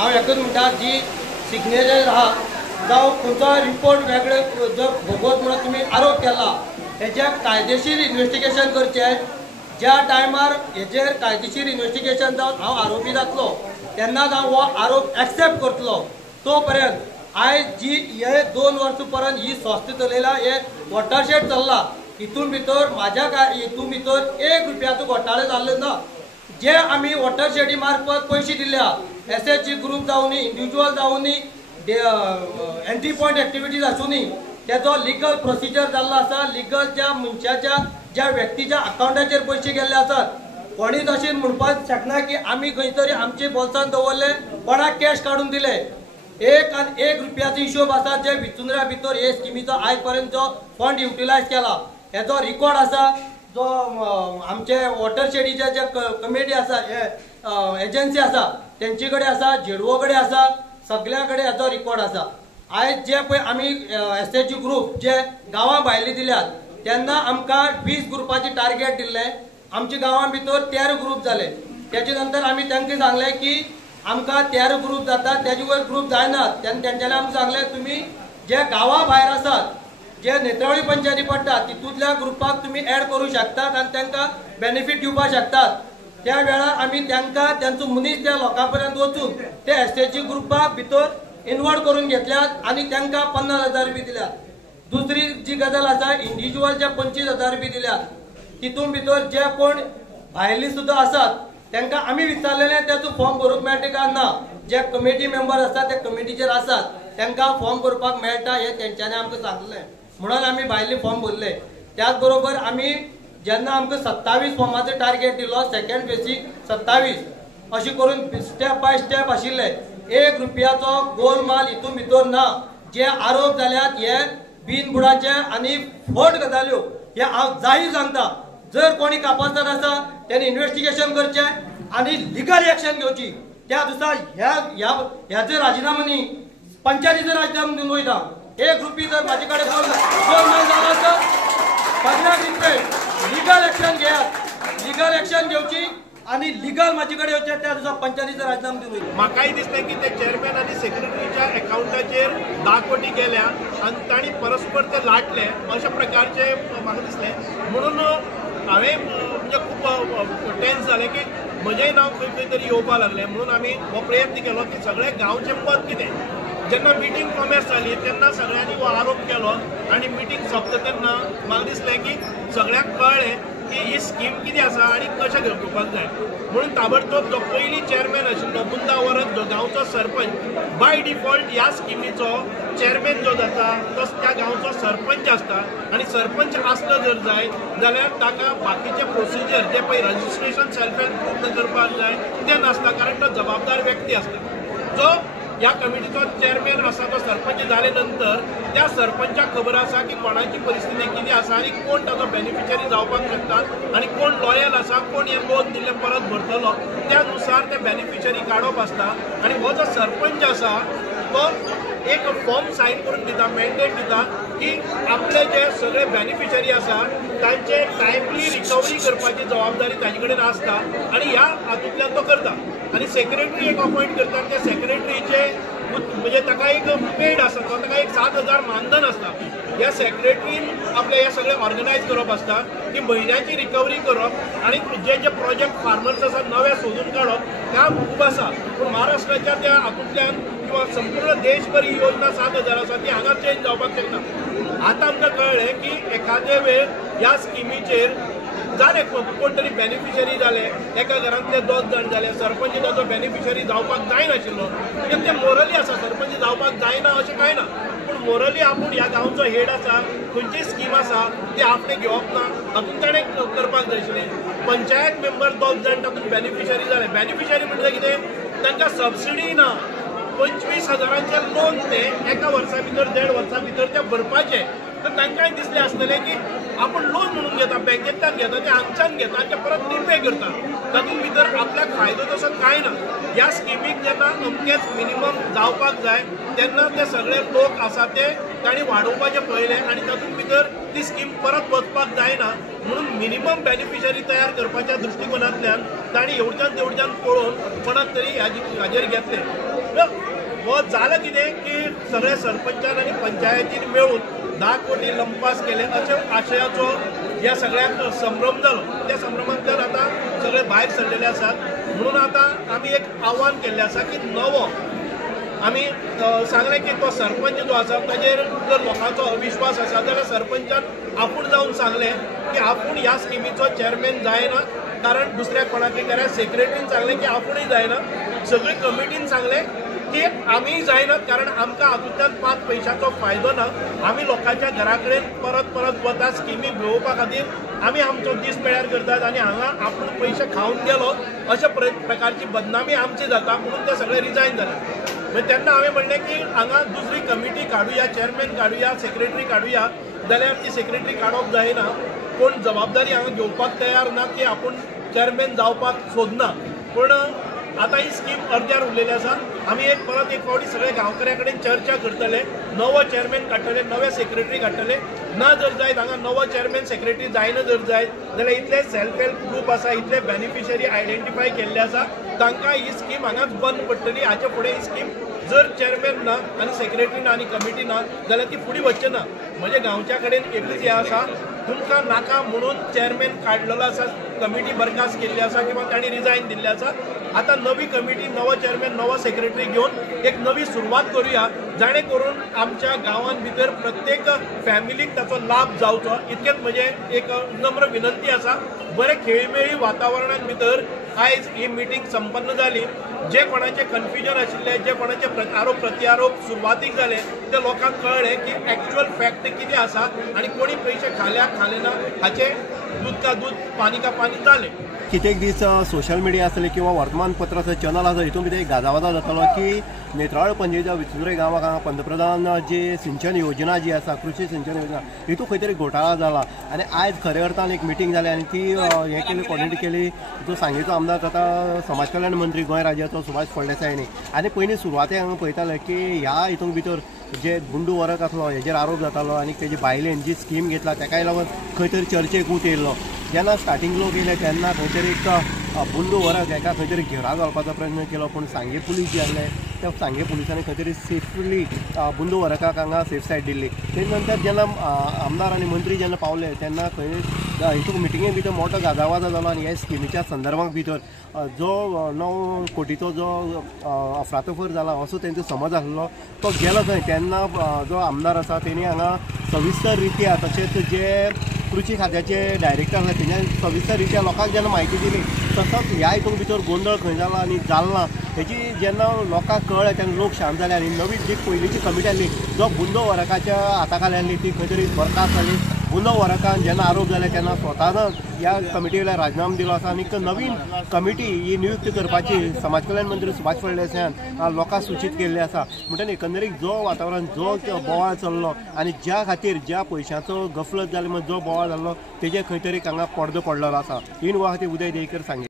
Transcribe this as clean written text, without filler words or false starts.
हांव एकच म्हणटा जी सिग्नेचर आहा जावं खंयचो रिपोर्ट वेगळे जर भोगोत म्हणून तुमी आरोप केला हेजे कायदेशीर इन्व्हेस्टिगेशन करचें। ज्या टायमार हेजेर कायदेशीर इन्व्हेस्टिगेशन जावन हांव आरोपी जातलो तेन्नाच हांव हो आरोप एक्सेप्ट करतलो। तो पर्यंत आयज जी हे 2 वर्सां पर्यंत ही संस्था चलयला हे वॉटरशेड चल्ला हितून भितर म्हाज्या हितून भितर 1 रुपयाचो घोटाळे जाल्लो ना। जे आमी वॉटरशेडी मार्फत पयशे दिल्या SHG ग्रुप जावनी इंडिविज्युअल जावनी एंट्री पॉइंट एक्टिविटीज आसूनी तेजो लिगल प्रोसिजर जाल्लो आसा। लिगल ज्या मनशाच्या ज्या व्यक्तीच्या अकाउंटाचेर पयशे गेल्ले आसात कोणीच अशें म्हणपाक शकना की आमी खंय तरी आमचे बोल्सान दवरले कोणाक कॅश काडून दिले। 1 रुपयाचो हिशोब आसा जे भितुंद्र्या भितर हे स्किमीचो आयज पर्यंत जो फंड युटिलायज केला हेजो रिकॉर्ड आसा जो आमचे वॉटरशेडीचे जे कमिटी आसा एजन्सी आसा तेंचे कडेन आसा झेडवो कडेन आसा सगळ्या कडेन हेजो रिकॉर्ड आसा। आयज जे पळय आमी SHG ग्रुप जे गांवां भायले दिल्यात तेन्ना आमकां 20 ग्रुपाची टार्गेट दिल्ले आमच्या गांवां भितर 13 ग्रुप जाले। तेजे नंतर आमी तांकां सांगलें की आमकां 13 ग्रुप जातात तेजे वयर ग्रुप जायनात तेन्ना तेंच्यांनी आमकां सांगलें तुमी जे गांवां भायर आसात जे नेत्रावळी पंचायती पडटात तितूंतल्या ग्रुपाक तुमी ऍड करूं शकतात आनी तांकां बेनिफीट दिवपाक शकतात। त्या वेळार आमी तांकां तांचो मनीस त्या लोकां पर्यंत वचून ते SHG ग्रुपा भितर इन्वॉल्व करून घेतल्यात आनी तांकां 50,000 रुपया दिल्यात। दुसरी जी गजाल आसा इंडिविज्युअल जे 25,000 रुपया दिल्यात तितून भितर जे कोण भायली सुद्दां आसात तांकां आमी विचारलेलें तेचो फॉर्म भरूंक मेळटा काय ना। जे कमिटी मेंबर आसात ते कमिटीचेर आसात तांकां फॉर्म भरपाक मेळटा हें तेंच्यांनी आमकां सांगलें म्हणून आमी भायले फॉर्म भरले। त्याच बरोबर आमी जेन्ना आमकां 27 फॉर्माचो टार्गेट दिलो सेकंड फेजीक 27 अशें करून स्टेप बाय स्टेप आशिल्ले 1 रुपयाचो गोलमाल हितून भितर ना। जे आरोप जाल्यात हे बिनबुडाचे आनी फट गजाल्यो हे हांव जाहीर सांगता। जर कोणी कापासदार आसा तेणे इन्व्हेस्टिगेशन करचें आनी लिगल एक्शन घेवची। त्या दिसा ह्याचे राजिनामा न्ही पंचायतीचो राजिनामा दिवन वयता। 1 रुपया जर म्हाजे कडेन गोलमाल जालो आसा सगळ्याक रिक्वेस्ट लिगल एक्शन घेयात। लिगल एक्शन घेवची आणि लिगल माझे कडेन येवचे त्या दिसा पंचायतीचो राजिनामा दिवन वयता। म्हाकाय दिसता की ते चेअरमॅन आणि सेक्रेटरीच्या अकाउंटाचेर 10 कोटी गेल्या आणि तांणी परस्पर ते लाटले अशा प्रकारचे म्हाका दिसले। म्हणून हांवें म्हणजे खूप टेन्स जालें की म्हजेंय नांव खंय खंय तरी येवपाक लागलें। म्हणून आमी हो प्रयत्न केलो की सगळे गांवचे मत कितें। जेन्ना मिटींग कॉमेर्स जाली तेन्ना सगळ्यांनी हो आरोप केलो आणि मिटींग सोंपता तेन्ना म्हाका दिसलें की सगळ्यांक कळ्ळें की ही स्कीम कितें आसा आनी कशें घेवपाक जाय। म्हणून ताबडतोब जो पयली चेअरमॅन आशिल्लो मुंदा वरत जो गांवचो सरपंच बाय डिफॉल्ट ह्या स्किमीचो चेअरमॅन जो जाता तो त्या गांवचो सरपंच आसता आणि सरपंच आसलो जर जाय जाल्यार ताका बाकीचे प्रोसिजर जे पळय रजिस्ट्रेशन सेल्फ हेल्प ग्रुप करपाक जाय ते नासता कारण तो जबाबदार व्यक्ती आसता। जो ह्या कमिटीचो चेअरमॅन आसा तो सरपंच जाले नंतर त्या सरपंचाक खबर आसा की कोणाची परिस्थिती कितें आसा आनी कोण ताचो बेनिफिशरी जावपाक शकता आनी कोण लॉयल आसा कोण हे लोन दिल्ले परत भरतलो त्यानुसार ते बेनिफिशरी काडप आसता। आनी हो जो सरपंच आसा तो एक फॉर्म सायन करून दिता मॅन्डेट दिता की आपले जे सगळे बेनिफिशरी आसा तांचे टायमली रिकवरी करपाची जबाबदारी ताजे कडेन आसता आनी ह्या हातूंतल्यान तो करता। आनी सेक्रेटरी एक अपॉइंट करता त्या सेक्रेटरीचे म्हणजे ताका एक पेड आसा तो ताका एक 7,000 मानधन आसता। ह्या सेक्रेटरीन आपले हे सगळे ऑर्गनायज करप आसता की म्हयन्याची रिकवरी करप आनी जे जे प्रोजेक्ट फार्मर्स आसा नवे सोदून काडप काम खूब आसा। पूण महाराष्ट्राच्या त्या हातूंतल्यान किंवा संपूर्ण देशभर ही योजना 7,000 आसा ती हांगा चेंज जावपाक शकना। आतां आमकां कळ्ळें की एखादे वेळ ह्या स्किमीचेर जाले कोण तरी बेनिफिशरी जाले एका घरांतले 2 जाण जाले सरपंच ताचो बेनिफिशरी जावपाक जायनाशिल्लो म्हणजे ते मोरली आसा सरपंच जावपाक जायना अशें कांय ना। पूण मोरली आपूण ह्या गांवचो हेड आसा खंयची स्कीम आसा ती आपणें घेवप ना हातूंत ताणें करपाक जाय आशिल्लें। पंचायत मेंबर 2 जाण तातूंत बेनिफिशरी जाले। बेनिफिशरी म्हणजे कितें तांकां सबसिडी ना 25,000चे लोन ते एका वर्सा भितर 1.5 वर्सा भितर ते भरपाचे। तर तांकांय दिसलें आसतलें की आपण लोन म्हणून घेता बँकेंतल्यान घेता ते हांगच्यान घेता ते परत रिपे करता तातूंत भितर आपल्याक फायदो तसो कांय ना। ह्या स्किमीक जेन्ना अमकेच मिनिमम जावपाक जाय तेन्ना ते सगळे लोक आसा ते तांणी वाडोवपाचें पळयलें आनी तातूंत भितर ती स्कीम परत वचपाक जायना म्हणून मिनिमम बेनिफिशरी तयार करपाच्या दृश्टिकोनांतल्यान तांणी एवढच्यान तेवढच्यान पळोवन कोणाक तरी हाजेर घेतलें। हो झालं कितें की सगळे सरपंचान आनी पंचायतीन मेळून 10 कोटी लंपास केले अशा आशयाचो ह्या सगळ्याक संभ्रम जालो. त्या संभ्रमांतल्यान आतां सगळे भायर सरलेले आसात. म्हणून आतां आमी एक आव्हान केल्लें आसा की नवो आमी सांगलें की तो सरपंच जो आसा ताजेर जर लोकांचो अविश्वास आसा जाल्यार सरपंचान आपूण जावन सांगलें की आपूण ह्या स्किमीचो चेअरमॅन जायना, कारण दुसऱ्या कोणाकय केल्यार सेक्रेटरीन सांगलें की आपुणूय जायना. सगळे कमिटीन सांगलें की आमी जायना, कारण आमकां हातूंतल्यान 5 पयशांचो फायदो ना. आमी लोकांच्या घरा कडेन परत परत वता स्किमी मेळोवपा खातीर आमी आमचो दीस पेड्यार करतात आनी हांगा आपूण पयशे खावन गेलो अशा प्रकारची बदनामी आमची जाता. म्हणून ते सगळे रिजायन जाले. म्हणजे तेन्ना हांवें म्हणलें की हांगा दुसरी कमिटी काडुया, चेअरमॅन काडुया, सेक्रेटरी काडुया. जाल्यार ती सेक्रेटरी काडप जायना. कोण जबाबदारी हांगा घेवपाक तयार ना की आपूण चेअरमॅन जावपाक सोदना. पूण आतां ही स्कीम अर्द्यार उरलेली आसा. आमी परत एक फावटी सगळे गांवकऱ्या कडेन चर्चा करतले, नवो चेअरमॅन काडटले, नवे सेक्रेटरी काडटले. ना जर जायत हांगा नवो चेअरमॅन सेक्रेटरी जायना जर जायत जाल्यार इतले सेल्फ हेल्प ग्रूप आसा, इतले बेनिफिशरी आयडेंटिफाय केल्ले आसा, तांकां ही स्कीम हांगाच बंद पडटली. हाचे फुडें ही स्कीम जर चेअरमॅन ना आनी सेक्रेटरी ना आनी कमिटी ना जाल्यार ती फुडें वच्चे ना. म्हणजे गांवच्या कडेन एकूच हें आसा, तुमकां नाका म्हणून चेअरमॅन काडलेलो आसा, कमिटी बरखास्त केल्ली आसा किंवा तांणी रिजायन दिल्ले आसा. आतां नवी कमिटी, नवो चेअरमॅन, नवो सेक्रेटरी घेवन एक नवी सुरवात करुया, जाणे करून आमच्या गांवांत भितर प्रत्येक फॅमिलीक ताचो लाभ जावचो. इतकेंच म्हजें एक नम्र विनंती आसा. बरे खेळमेळी वातावरणान भितर आयज ही मिटींग संपन्न जाली. जे कोणाचे कन्फ्युजन आशिल्ले, जे कोणाचे आरोप प्रत्यारोप सुरवातीक जाले, ते लोकांक कळ्ळें की एक्चुअल फॅक्ट कितें आसा आनी कोणी पयशे खाले ना हाचे दूध का दूध पानी का पानी जालें. कित्येक दीस सोशल मिडिया आसले किंवा वर्तमानपत्राचो चॅनल आसा, हितून भितर गाजावाजा जातालो की नेत्राळ पंचायतीच्या विचुरे गांवाक हांगा पंतप्रधान जी सिंचन योजना जी आसा, कृषी सिंचन योजना, हितून खंय तरी घोटाळा जाला. आनी आयज खऱ्या अर्थान एक मिटींग जाली आनी ती हें केली, कॉर्डिनेट केली. जो सांगेचो आमदार जाता समाज कल्याण मंत्री गोंय राज्याचो सुभाष फळदेसायनी. आनी पयलीं सुरवातेक हांगा पळयताले की ह्या हितून भितर जे गुंडू वरक आसलो हेजेर आरोप जातालो आनी तेजे बायलेन जी स्कीम घेतला तेकाय लागून खंय तरी चर्चेक उट येयल्लो. जेन्ना स्टार्टींग लोक येयले तेन्ना खंय तरी एक बुंडू वरक हेका खंय तरी घेरा घालपाचो प्रयत्न केलो, पूण सांगे पुलीस जे आसले त्या सांगे पुलिसांनी खंय तरी सेफली बुंडू वरकाक हांगा सेफ सायड दिल्ली. ते नंतर जेन्ना आमदार आनी मंत्री जेन्ना पावले तेन्ना खंय हितून मिटिंगे भितर मोठो गाजावाजा जालो आनी ह्या स्किमीच्या संदर्भांत भितर जो 9 कोटीचो जो अफरातफर जाला असो तेंचो समज आसलो तो गेलो थंय. तेन्ना जो आमदार आसा तेणी हांगा सविस्तर रित्या, तशेंच जे कृषी खात्याचे डायरेक्टर आसा तेणे सविस्तर रित्या लोकांक जेन्ना म्हायती दिली, तसोच ह्या हितून भितर गोंधळ खंय जाला आनी जालना हेची जेन्ना लोकांक कळ्ळें तेन्ना लोक शांत जाले. आनी नवी जी पयलींची कमिटी आसली जो बुंदो वरकाच्या हाताखाली आसली ती खंय तरी बरखास्त जाली. बुंदो वरकान जेन्ना आरोप जाले तेन्ना स्वतान ह्या कमिटी वयल्यान राजिनामो दिलो आसा आनी नवीन कमिटी ही नियुक्त करपाची समाज कल्याण मंत्री सुभाष फळदेसायान लोकांक सूचित केल्ली आसा. म्हणटकीर एकंदरीत जो वातावरण, जो बोवाळ चल्लो आनी ज्या खातीर ज्या पयशांचो गफलत जाली, जो बोवाळ जाल्लो तेजे खंय तरी हांगा पडदो पडलेलो आसा. इन गुवाहाटी उदय देयकर सांगे.